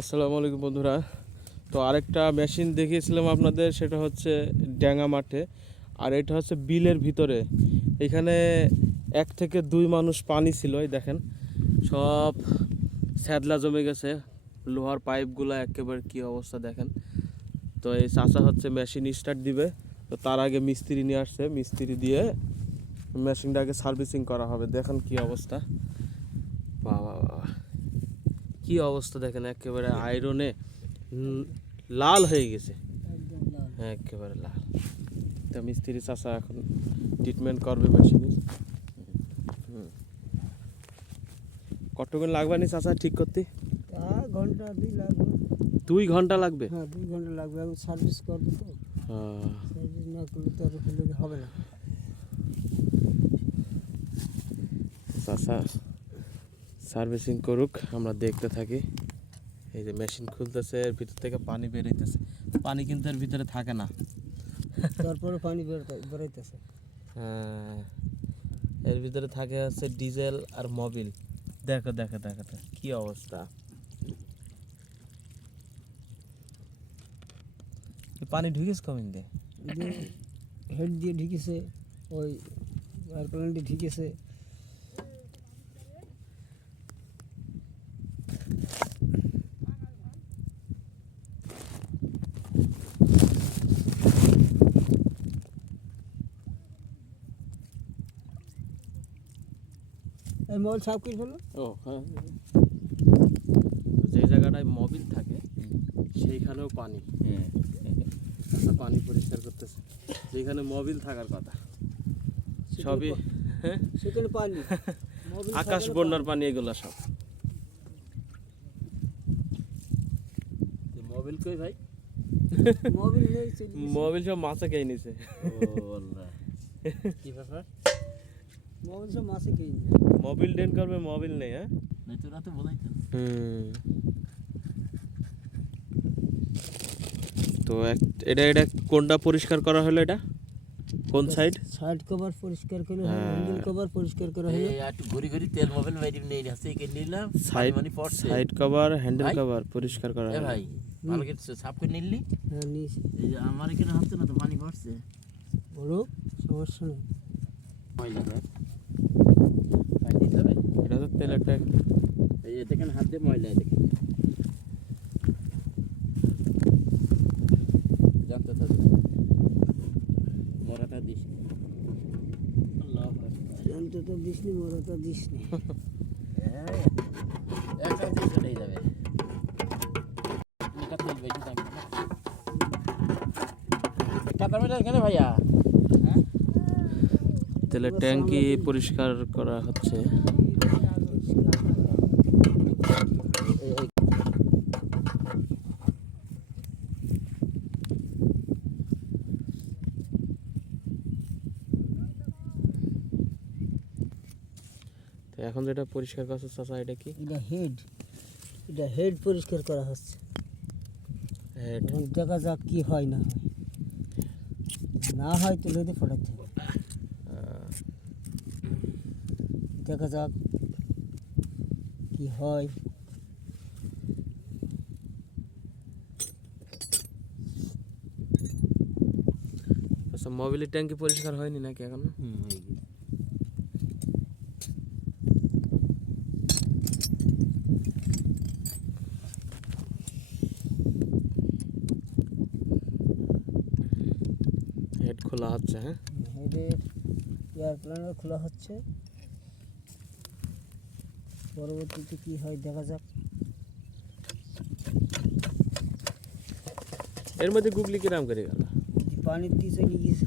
আসসালামু আলাইকুম বন্ধুরা। তো আরেকটা মেশিন দেখিয়েছিলাম আপনাদের, সেটা হচ্ছে ড্যাঙ্গা মাঠে, আর এটা হচ্ছে বিলের ভিতরে। এখানে এক থেকে দুই মানুষ পানি ছিল, এই দেখেন। সব স্যাদলা জমে গেছে, লোহার পাইপগুলো একেবারে কি অবস্থা দেখেন। তো এই চাষা হচ্ছে মেশিন স্টার্ট দিবে, তো তার আগে মিস্ত্রি নিয়ে আসছে, মিস্ত্রি দিয়ে মেশিনটাকে সার্ভিসিং করা হবে। দেখেন কি অবস্থা। কি অবস্থা দেখেন একেবারে আয়রনে লাল হয়ে গেছে। হ্যাঁ একেবারে লাল। তা মিস্ত্রি চাষা এখন ট্রিটমেন্ট করবে মেশিনের কতক্ষণ লাগবে নি চাষা ঠিক করতে? ঘণ্টা দুই লাগবে। দুই ঘণ্টা লাগবে? হ্যাঁ দুই ঘণ্টা লাগবে। আমি সার্ভিস করব তো। সার্ভিস না করলে তো আর হবে না। চাষা সার্ভিসিং করুক আমরা দেখতে থাকি। এই যে মেশিন খুলতেছে এর ভিতর থেকে পানি বেরোইতেছে পানি কিন্তু এর ভিতরে থাকে না। তারপরে পানি বেরোইতেছে হ্যাঁ, এর ভিতরে থাকে হচ্ছে ডিজেল আর মোবিল। দেখো দেখো দেখো কি অবস্থা। পানি ঢুকিস কমিন দে হেড দিয়ে ঢুকেছে ওই এয়ার প্ল্যান্টে ঢুকেছে। মোবাইল সাফ করে ফেলো। ও হ্যাঁ। তো যে জায়গাটায় মবিল থাকে সেইখানেও পানি। আচ্ছা, পানি পরিষ্কার করতেছে। যেখানে মোবিল থাকার কথা সবই হ্যাঁ? সেখানে পানি। আকাশ বন্যার পানি। এগুলো সব। মোবাইল কই ভাই। মোবিল নেই মোবিল সব মাছে খেয়ে নিছে। ও আল্লাহ। কি ব্যাপার? মোবিল সব মাসে খেয়ে নিয়ে। মোবিল ডেন করবে মোবিল নেই হ্যাঁ নাই তোরা তো বলাইতো হুম তো এক- এটা এটা কোনটা পরিষ্কার করা হলো এটা কোন সাইড সাইড কভার পরিষ্কার করে হ্যাঁ। হ্যান্ডেল কভার পরিষ্কার করা হলো এই একটু ঘুরি ঘুরি তেল মোবাইল বাইরে নেই আছে কে নিলাম সাইড মানে পড়ছে সাইড কভার হ্যান্ডেল ভাই? কভার পরিষ্কার করা এ হলো ভাই ভালো করে সাফ করে নিলি হ্যাঁ নিস এই যে আমার এখানে হচ্ছে না তো পানি পড়ছে বলো সমস্যা নেই ময়লা ভাই পানি দিতে হবে এটা তো তেলের ট্যাঙ্ক এই দেখেন হাত দিয়ে ময়লা দেখেন। জানতে থাকবে মরাটা দিস জানতে তো দিস নি মরা তো দিস নি। হ্যাঁ একটা চলেই যাবে। এটা তেল বেশি থাকবে ভাইয়া? হ্যাঁ? তেলের ট্যাঙ্কি পরিষ্কার করা হচ্ছে। তো এখন যেটা পরিষ্কার করছে চাচা এটা কি? এটা হেড এটা হেড পরিষ্কার করা হচ্ছে। হেড দেখা যাক কি হয় না হয়। না হয় তুলে দিয়ে ফোটাতে দেখা যাক কি হয় আচ্ছা মোবিলের ট্যাঙ্কি পরিষ্কার হয়নি নাকি এখনও হুম হয়ে গেছে হেড খোলা হচ্ছে হ্যাঁ হেডের এয়ার প্ল্যানার খোলা হচ্ছে পরবর্তীতে কি হয় দেখা যাক। এর মধ্যে গুগলি কিরাম করে গেল? পানি দিয়ে চলে গেছে।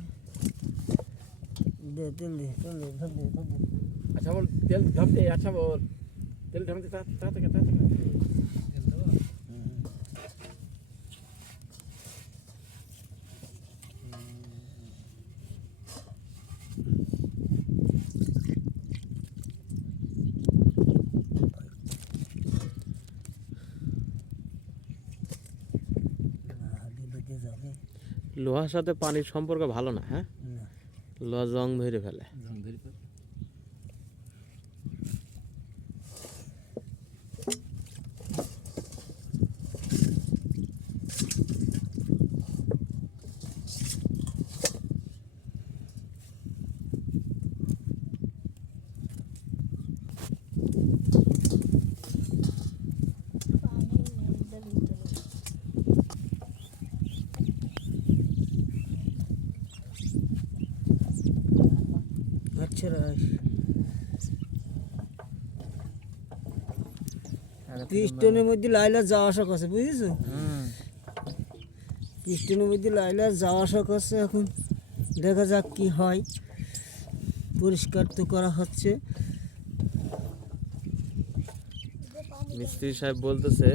দে তেল দে তেল দে ধর দে আচ্ছা বল তেল ঢালতে আচ্ছা বল। তেল ঢালতে তা তা থেকে তা থেকে হাতে বেঁধে যাবে লোহার সাথে পানির সম্পর্ক ভালো না হ্যাঁ লোহা জং ধরে ফেলে। চড়াই ত্রিশ মধ্যে লাইলা যাওয়া আসা করছে বুঝেছ? ত্রিশ মধ্যে লাইলা যাওয়া আসা করছে এখন। দেখা যাক কি হয়। পরিষ্কার তো করা হচ্ছে। মিস্ত্রি সাহেব বলতেছে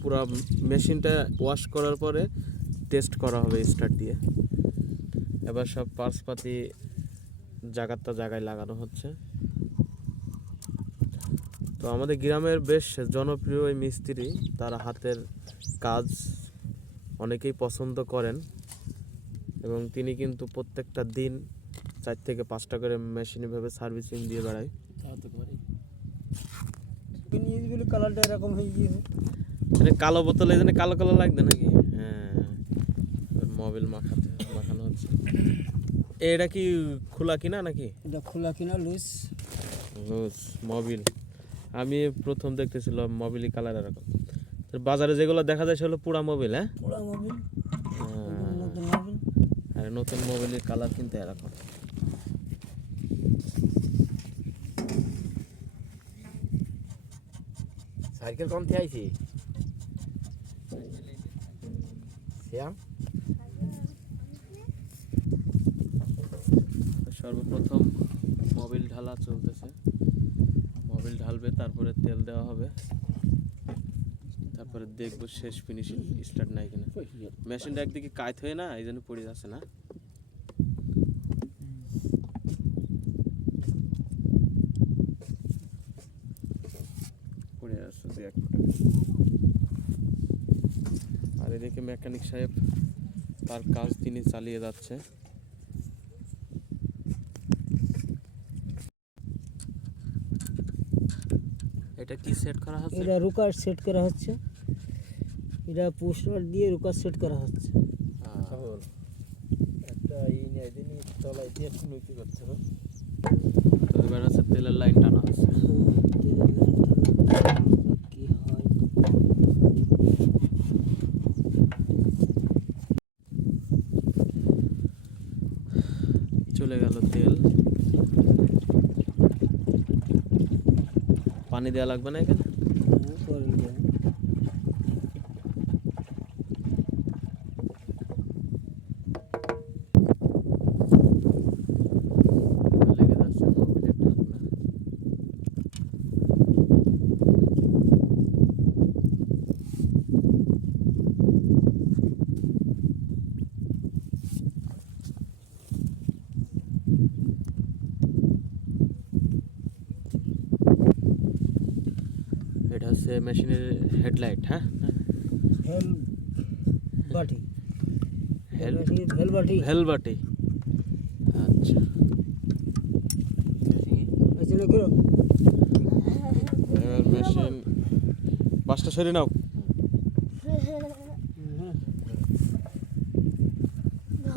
পুরো মেশিনটা ওয়াশ করার পরে টেস্ট করা হবে স্টার্ট দিয়ে। এবার সব পার্সপাতি জায়গাটা জায়গায় লাগানো হচ্ছে। তো আমাদের গ্রামের বেশ জনপ্রিয় এই মিস্ত্রি তার হাতের কাজ অনেকেই পছন্দ করেন এবং তিনি কিন্তু প্রত্যেকটা দিন চার থেকে পাঁচটা করে মেশিন এভাবে সার্ভিসিং দিয়ে বেড়ায়। কালারটা এরকম হয়ে গিয়েছে মানে কালো বোতলে এখানে কালো কালো লাগবে নাকি? হ্যাঁ মোবিল মাখাতে মাখানো হচ্ছে। এটা কি খোলা কিনা নাকি? এটা খোলা কিনা লুজ লুজ মোবিল আমি প্রথম দেখতেছিলাম মোবিলি কালার এরকম। তো বাজারে যেগুলো দেখা যায় সেগুলো পুরা মোবিল হ্যাঁ? পুরা মোবিল হ্যাঁ। নতুন মোবিল আর নতুন মোবিলের কালার কিন্তু এরকম। সাইকেল কম থেকে আইছি শ্যাম? সর্বপ্রথম মোবিল ঢালা চলতেছে। মোবিল ঢালবে, তারপরে তেল দেওয়া হবে। তারপরে দেখব শেষ ফিনিশিং স্টার্ট নাই কিনা। মেশিনটা একদিকে কায়ত হয়ে না, এই জন্য পড়ে যাচ্ছে না। পড়ে যাচ্ছে আর এদিকে মেকানিক সাহেব তার কাজ তিনি চালিয়ে যাচ্ছে। এটা কি সেট করা হচ্ছে? এটা রুকার সেট করা হচ্ছে। এটা পোস্টার দিয়ে রুকার সেট করা হচ্ছে। সফল একটা এই নিয়ে দিনই তলায় দিয়ে একটু নইতে করতে হবে। তো এবার হচ্ছে তেলের লাইন টানা আছে হ্যাঁ, কি হয় চলে গেল তেল। পানি দেওয়া লাগবে না এখানে হ্যাঁ, করে দেয়। লেগে যাচ্ছে মোবিলের ঢাকনা এটা হচ্ছে মেশিনের হেডলাইট হ্যাঁ ভেল বাটি হেল ভেল বাটি ভেল বাটি আচ্ছা আছে না করো এবার মেশিন পাঁচটা সেরে নাও হ্যাঁ।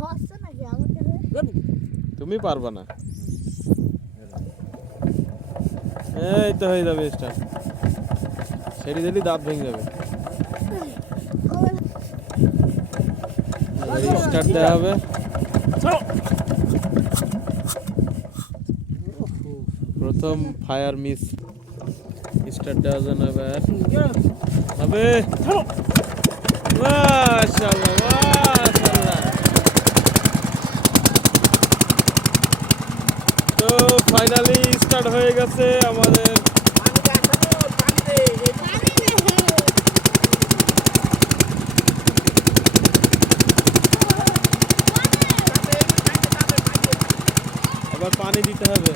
হচ্ছে নাকি আমাকে হয়ে তুমি পারবা না এই তো হয়ে যাবে স্টার্ট সেরি দিলি দাঁত ভেঙে যাবে। স্টার্ট দেওয়া হবে। প্রথম ফায়ার মিস স্টার্ট দেওয়া এবার। হবে। মাশাআল্লাহ হবে